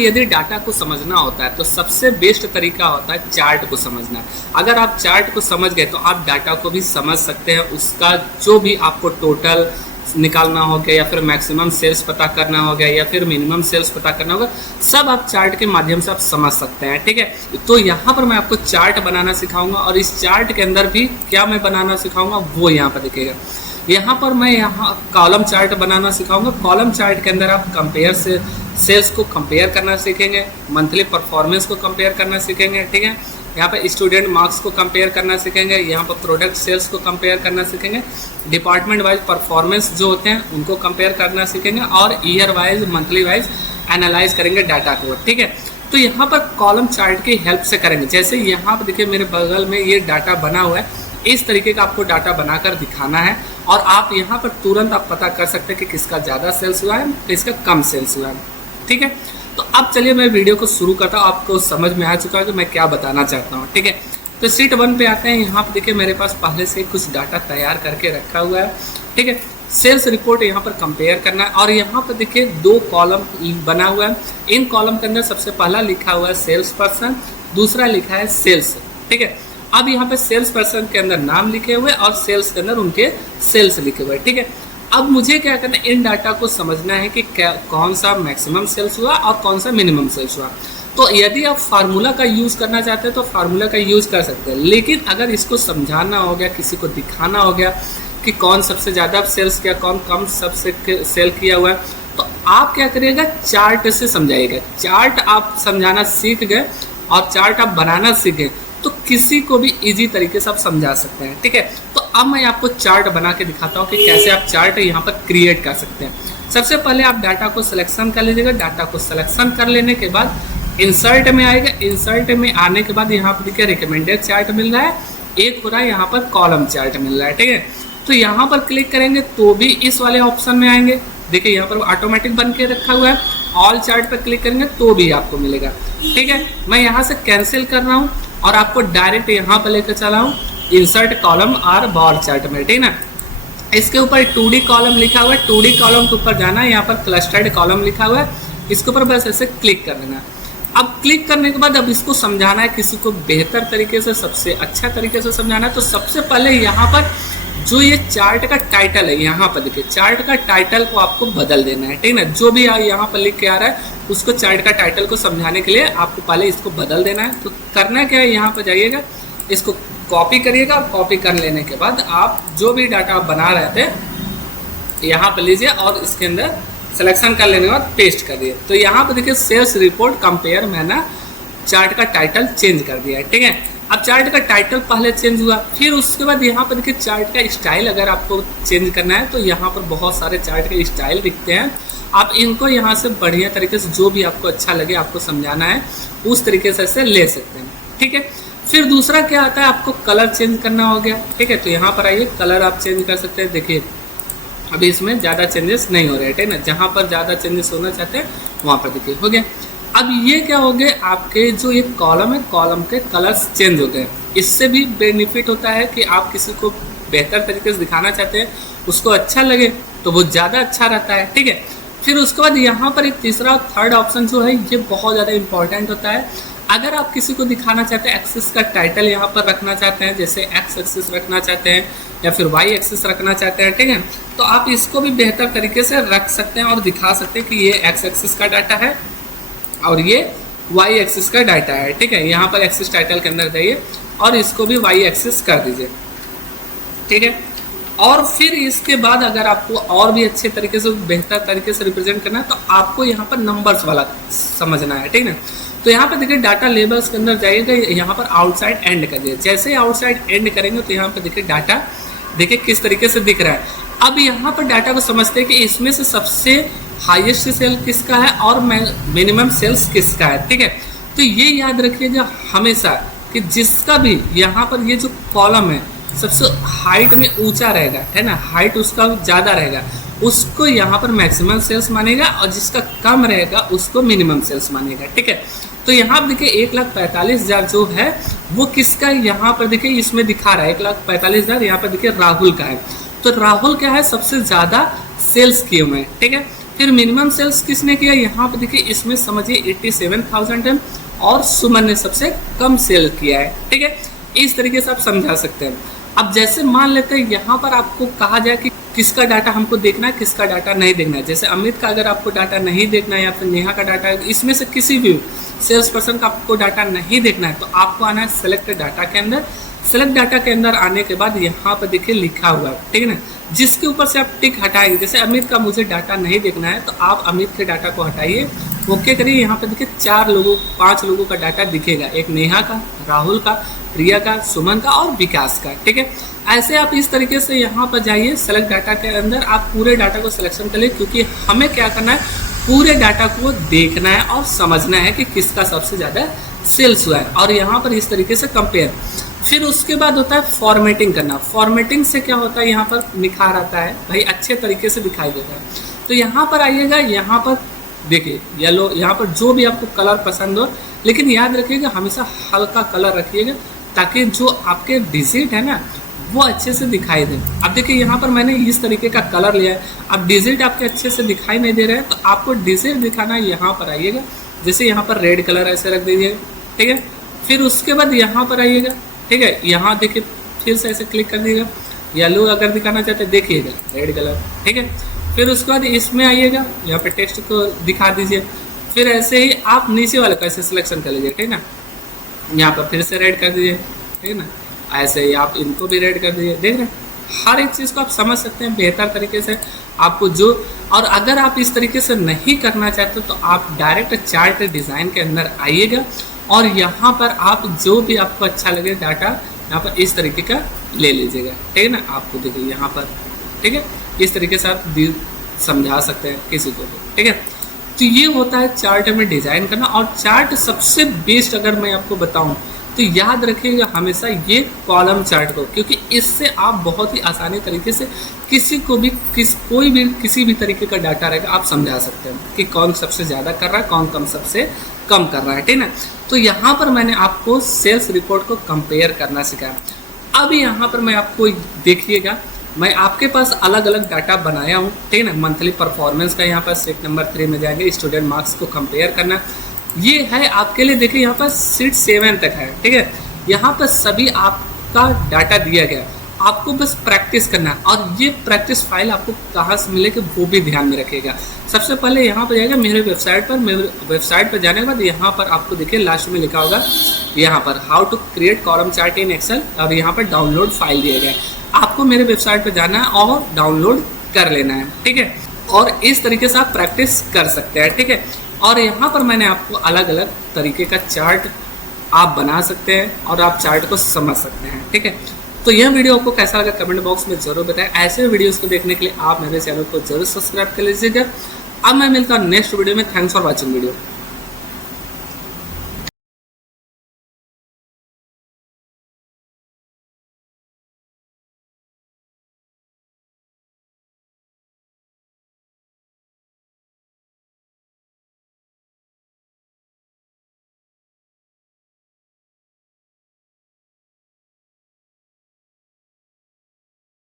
यदि डाटा को समझना होता है तो सबसे बेस्ट तरीका होता है चार्ट को समझना। अगर आप चार्ट को समझ गए तो आप डाटा को भी समझ सकते हैं, उसका जो भी आपको टोटल निकालना हो गया या फिर मैक्सिमम सेल्स पता करना हो गया या फिर मिनिमम सेल्स पता करना होगा, सब आप चार्ट के माध्यम से आप समझ सकते हैं। ठीक है, तो यहाँ पर मैं आपको चार्ट बनाना सिखाऊंगा और इस चार्ट के अंदर भी क्या मैं बनाना सिखाऊंगा वो यहाँ पर दिखेगा। यहाँ पर मैं यहाँ कॉलम चार्ट बनाना सिखाऊंगा। कॉलम चार्ट के अंदर आप कंपेयर से सेल्स को कंपेयर करना सीखेंगे, मंथली परफॉर्मेंस को कंपेयर करना सीखेंगे। ठीक है, यहाँ पर स्टूडेंट मार्क्स को कंपेयर करना सीखेंगे, यहाँ पर प्रोडक्ट सेल्स को कंपेयर करना सीखेंगे, डिपार्टमेंट वाइज परफॉर्मेंस जो होते हैं उनको कंपेयर करना सीखेंगे और year wise monthly wise analyse करेंगे डाटा को। ठीक है, तो यहाँ पर कॉलम चार्ट की हेल्प से करेंगे। जैसे यहाँ पर देखिए मेरे बगल में ये डाटा बना हुआ है, इस तरीके का आपको डाटा बनाकर दिखाना है और आप यहाँ पर तुरंत आप पता कर सकते हैं कि किसका ज़्यादा सेल्स हुआ है, किसका कम सेल्स हुआ है। ठीक है, तो अब चलिए मैं वीडियो को शुरू करता हूँ। आपको समझ में आ चुका है कि मैं क्या बताना चाहता हूँ। ठीक है, तो शीट 1 पे आते हैं। यहाँ पर देखिए मेरे पास पहले से कुछ डाटा तैयार करके रखा हुआ है। ठीक है, सेल्स रिपोर्ट यहाँ पर कंपेयर करना है और यहाँ पर देखिए 2 कॉलम बना हुआ है। इन कॉलम के अंदर सबसे पहला लिखा हुआ है सेल्स पर्सन, दूसरा लिखा है सेल्स। ठीक है, अब यहाँ पे सेल्स पर्सन के अंदर नाम लिखे हुए और सेल्स के अंदर उनके सेल्स लिखे हुए। ठीक है, अब मुझे क्या करना है, इन डाटा को समझना है कि कौन सा मैक्सिमम सेल्स हुआ और कौन सा मिनिमम सेल्स हुआ। तो यदि आप फार्मूला का यूज़ करना चाहते हैं तो फार्मूला का यूज़ कर सकते हैं, लेकिन अगर इसको समझाना हो गया, किसी को दिखाना हो गया कि कौन सबसे ज़्यादा सेल्स किया, कौन कम सबसे सेल किया हुआ है, तो आप क्या करिएगा, चार्ट से समझाइएगा। चार्ट आप समझाना सीख गए और चार्ट आप बनाना सीख गए तो किसी को भी इजी तरीके से आप समझा सकते हैं। ठीक है, तो अब मैं आपको चार्ट बना के दिखाता हूँ कि कैसे आप चार्ट यहाँ पर क्रिएट कर सकते हैं। सबसे पहले आप डाटा को सिलेक्शन कर लीजिएगा। डाटा को सिलेक्शन कर लेने के बाद इंसर्ट में आएगा। इंसर्ट में आने के बाद यहाँ पर देखिए रिकमेंडेड चार्ट मिल रहा है, एक हो रहा है यहाँ पर कॉलम चार्ट मिल रहा है। ठीक है, तो यहाँ पर क्लिक करेंगे तो भी इस वाले ऑप्शन में आएंगे। देखिए यहाँ पर ऑटोमेटिक बन के रखा हुआ है। ऑल चार्ट पर क्लिक करेंगे तो भी आपको मिलेगा। ठीक है, मैं यहाँ से कैंसिल कर रहा हूँ और आपको डायरेक्ट यहाँ पर लेकर चला हूँ इंसर्ट कॉलम और बार चार्ट में। ठीक है ना, इसके ऊपर 2D कॉलम लिखा हुआ है, 2D कॉलम के ऊपर जाना है, यहाँ पर क्लस्टर्ड कॉलम लिखा हुआ है, इसके ऊपर बस ऐसे क्लिक कर देना। अब क्लिक करने के बाद अब इसको समझाना है किसी को बेहतर तरीके से, सबसे अच्छा तरीके से समझाना है। तो सबसे पहले यहाँ पर जो ये चार्ट का टाइटल है, यहाँ पर देखिए चार्ट का टाइटल को आपको बदल देना है। ठीक है ना, जो भी यहाँ पर लिख के आ रहा है उसको चार्ट का टाइटल को समझाने के लिए आपको पहले इसको बदल देना है। तो करना क्या है, यहाँ पर जाइएगा, इसको कॉपी करिएगा। कॉपी कर लेने के बाद आप जो भी डाटा आप बना रहे थे यहाँ पर लीजिए और इसके अंदर सिलेक्शन कर लेने के बाद पेस्ट कर दिए। तो यहाँ पर देखिए सेल्स रिपोर्ट कंपेयर मैंने चार्ट का टाइटल चेंज कर दिया है। ठीक है, अब चार्ट का टाइटल पहले चेंज हुआ, फिर उसके बाद यहाँ पर देखिए चार्ट का स्टाइल अगर आपको चेंज करना है तो यहाँ पर बहुत सारे चार्ट के स्टाइल दिखते हैं। आप इनको यहाँ से बढ़िया तरीके से जो भी आपको अच्छा लगे, आपको समझाना है उस तरीके से ले सकते हैं। ठीक है, फिर दूसरा क्या आता है, आपको कलर चेंज करना हो गया। ठीक है, तो यहाँ पर आइए, कलर आप चेंज कर सकते हैं। देखिए अभी इसमें ज़्यादा चेंजेस नहीं हो रहे हैं। ठीक है ना, जहाँ पर ज़्यादा चेंजेस होना चाहते हैं वहाँ पर देखिए हो गया। अब ये क्या हो गए, आपके जो ये कॉलम है, कॉलम के कलर्स चेंज हो गए। इससे भी बेनिफिट होता है कि आप किसी को बेहतर तरीके से दिखाना चाहते हैं, उसको अच्छा लगे तो वो ज़्यादा अच्छा रहता है। ठीक है, फिर उसके बाद यहाँ पर एक तीसरा और थर्ड ऑप्शन जो है ये बहुत ज़्यादा इंपॉर्टेंट होता है। अगर आप किसी को दिखाना चाहते हैं, एक्सिस का टाइटल यहाँ पर रखना चाहते हैं, जैसे एक्स एक्सिस रखना चाहते हैं या फिर वाई एक्सिस रखना चाहते हैं, ठीक है, तो आप इसको भी बेहतर तरीके से रख सकते हैं और दिखा सकते हैं कि ये एक्स एक्सिस का डाटा है और ये वाई एक्सिस का डाटा है। ठीक है, यहाँ पर एक्सिस टाइटल के अंदर जाइए और इसको भी वाई एक्सिस कर दीजिए। ठीक है, और फिर इसके बाद अगर आपको और भी अच्छे तरीके से, बेहतर तरीके से रिप्रेजेंट करना है तो आपको यहाँ पर नंबर्स वाला समझना है। ठीक है, तो यहाँ पर देखिए डाटा लेबल्स के अंदर जाइएगा, यहाँ पर आउटसाइड एंड करिए। जैसे ही आउटसाइड एंड करेंगे तो यहाँ पर देखिए डाटा देखिए किस तरीके से दिख रहा है। अब यहाँ पर डाटा को समझते हैं कि इसमें से सबसे हाईएस्ट सेल किसका है और मिनिमम सेल्स किसका है। ठीक है, तो ये याद रखिएगा हमेशा कि जिसका भी यहाँ पर ये जो कॉलम है सबसे हाइट में ऊंचा रहेगा, है ना, हाइट उसका ज़्यादा रहेगा, उसको यहाँ पर मैक्सिमम सेल्स मानेगा और जिसका कम रहेगा उसको मिनिमम सेल्स मानेगा। ठीक है, तो यहाँ पर देखिए 1,45,000 जो है वो किसका है, यहाँ पर देखिए इसमें दिखा रहा है 1,45,000, यहाँ पर देखिए राहुल का है। तो राहुल क्या है, सबसे ज़्यादा सेल्स किए हुए हैं। ठीक है, फिर मिनिमम सेल्स किसने किया, यहाँ पे देखिए इसमें समझिए 87,000 टन, और सुमन ने सबसे कम सेल किया है। ठीक है, इस तरीके से आप समझा सकते हैं। अब जैसे मान लेते हैं यहाँ पर आपको कहा जाए कि किसका डाटा हमको देखना है, किसका डाटा नहीं देखना है। जैसे अमित का अगर आपको डाटा नहीं देखना है या फिर नेहा का डाटा, इसमें से किसी भी सेल्स पर्सन का आपको डाटा नहीं देखना है, तो आपको आना है सेलेक्ट डाटा के अंदर। सेलेक्ट डाटा के अंदर आने के बाद यहाँ पर देखिए लिखा हुआ है, ठीक है ना, जिसके ऊपर से आप टिक हटाएंगे। जैसे अमित का मुझे डाटा नहीं देखना है, तो आप अमित के डाटा को हटाइए, ओके करिए। यहाँ पे देखिए 5 लोगों का डाटा दिखेगा, एक नेहा का, राहुल का, प्रिया का, सुमन का और विकास का। ठीक है, ऐसे आप इस तरीके से यहाँ पर जाइए सेलेक्ट डाटा के अंदर, आप पूरे डाटा को सिलेक्शन कर लिए, क्योंकि हमें क्या करना है, पूरे डाटा को देखना है और समझना है कि किसका सबसे ज़्यादा सेल्स हुआ है, और यहाँ पर इस तरीके से कंपेयर। फिर उसके बाद होता है फॉर्मेटिंग करना। फॉर्मेटिंग से क्या होता है, यहाँ पर निखार आता है भाई, अच्छे तरीके से दिखाई देता है। तो यहाँ पर आइएगा, यहाँ पर देखिए येलो, यहाँ पर जो भी आपको कलर पसंद हो, लेकिन याद रखिएगा हमेशा हल्का कलर रखिएगा, ताकि जो आपके डिजिट है ना वो अच्छे से दिखाई दे। अब देखिए यहाँ पर मैंने इस तरीके का कलर लिया है, अब डिजिट आपके अच्छे से दिखाई नहीं दे रहा है, तो आपको डिजिट दिखाना है। यहाँ पर आइएगा, जैसे यहाँ पर रेड कलर ऐसे रख दीजिए, ठीक है। फिर उसके बाद यहाँ पर आइएगा, ठीक है, यहाँ देखिए फिर से ऐसे क्लिक कर दीजिएगा, येलो अगर दिखाना चाहते हैं देखिएगा रेड कलर, ठीक है। फिर उसके बाद इसमें आइएगा, यहाँ पे टेक्स्ट को दिखा दीजिए। फिर ऐसे ही आप नीचे वाले का ऐसे सिलेक्शन कर लीजिए, ठीक है ना, यहाँ पर फिर से रेड कर दीजिए, ठीक है ना। ऐसे ही आप इनको भी रेड कर दीजिए। देख रहे हैं, हर एक चीज़ को आप समझ सकते हैं बेहतर तरीके से आपको जो। और अगर आप इस तरीके से नहीं करना चाहते तो आप डायरेक्ट चार्ट डिज़ाइन के अंदर आइएगा, और यहाँ पर आप जो भी आपको अच्छा लगे डाटा यहाँ पर इस तरीके का ले लीजिएगा, ठीक है ना। आपको देखिए यहाँ पर, ठीक है, इस तरीके से आप समझा सकते हैं किसी को, ठीक है। तो ये होता है चार्ट में डिज़ाइन करना। और चार्ट सबसे बेस्ट अगर मैं आपको बताऊं तो याद रखिएगा हमेशा ये कॉलम चार्ट को, क्योंकि इससे आप बहुत ही आसानी तरीके से किसी को भी किसी भी तरीके का डाटा रहेगा आप समझा सकते हैं कि कौन सबसे ज़्यादा कर रहा है, कौन कम सबसे कम कर रहा है, ठीक है ना। तो यहाँ पर मैंने आपको सेल्स रिपोर्ट को कंपेयर करना सिखाया। अब यहाँ पर मैं आपको देखिएगा, मैं आपके पास अलग अलग डाटा बनाया हूँ, ठीक है ना। मंथली परफॉर्मेंस का यहाँ पर सीट नंबर 3 में जाएंगे, स्टूडेंट मार्क्स को कंपेयर करना, ये है आपके लिए। देखिए यहाँ पर सीट 7 तक है, ठीक है। यहाँ पर सभी आपका डाटा दिया गया, आपको बस प्रैक्टिस करना है। और ये प्रैक्टिस फाइल आपको कहाँ से मिलेगी वो भी ध्यान में रखिएगा। सबसे पहले यहाँ पर जाएगा मेरे वेबसाइट पर, मेरे वेबसाइट पर जाने के बाद यहाँ पर आपको देखिए लास्ट में लिखा होगा यहाँ पर how to create column chart in Excel, और यहाँ पर डाउनलोड फाइल दिया गया है। आपको मेरे वेबसाइट पर जाना है और डाउनलोड कर लेना है, ठीक है। और इस तरीके से आप प्रैक्टिस कर सकते हैं, ठीक है। और यहाँ पर मैंने आपको अलग अलग तरीके का चार्ट आप बना सकते हैं और आप चार्ट को समझ सकते हैं, ठीक है। तो यह वीडियो आपको कैसा लगा कमेंट बॉक्स में जरूर बताएं। ऐसे वीडियोस को देखने के लिए आप मेरे चैनल को जरूर सब्सक्राइब कर लीजिएगा। अब मैं मिलता हूँ नेक्स्ट वीडियो में। Thanks for watching video.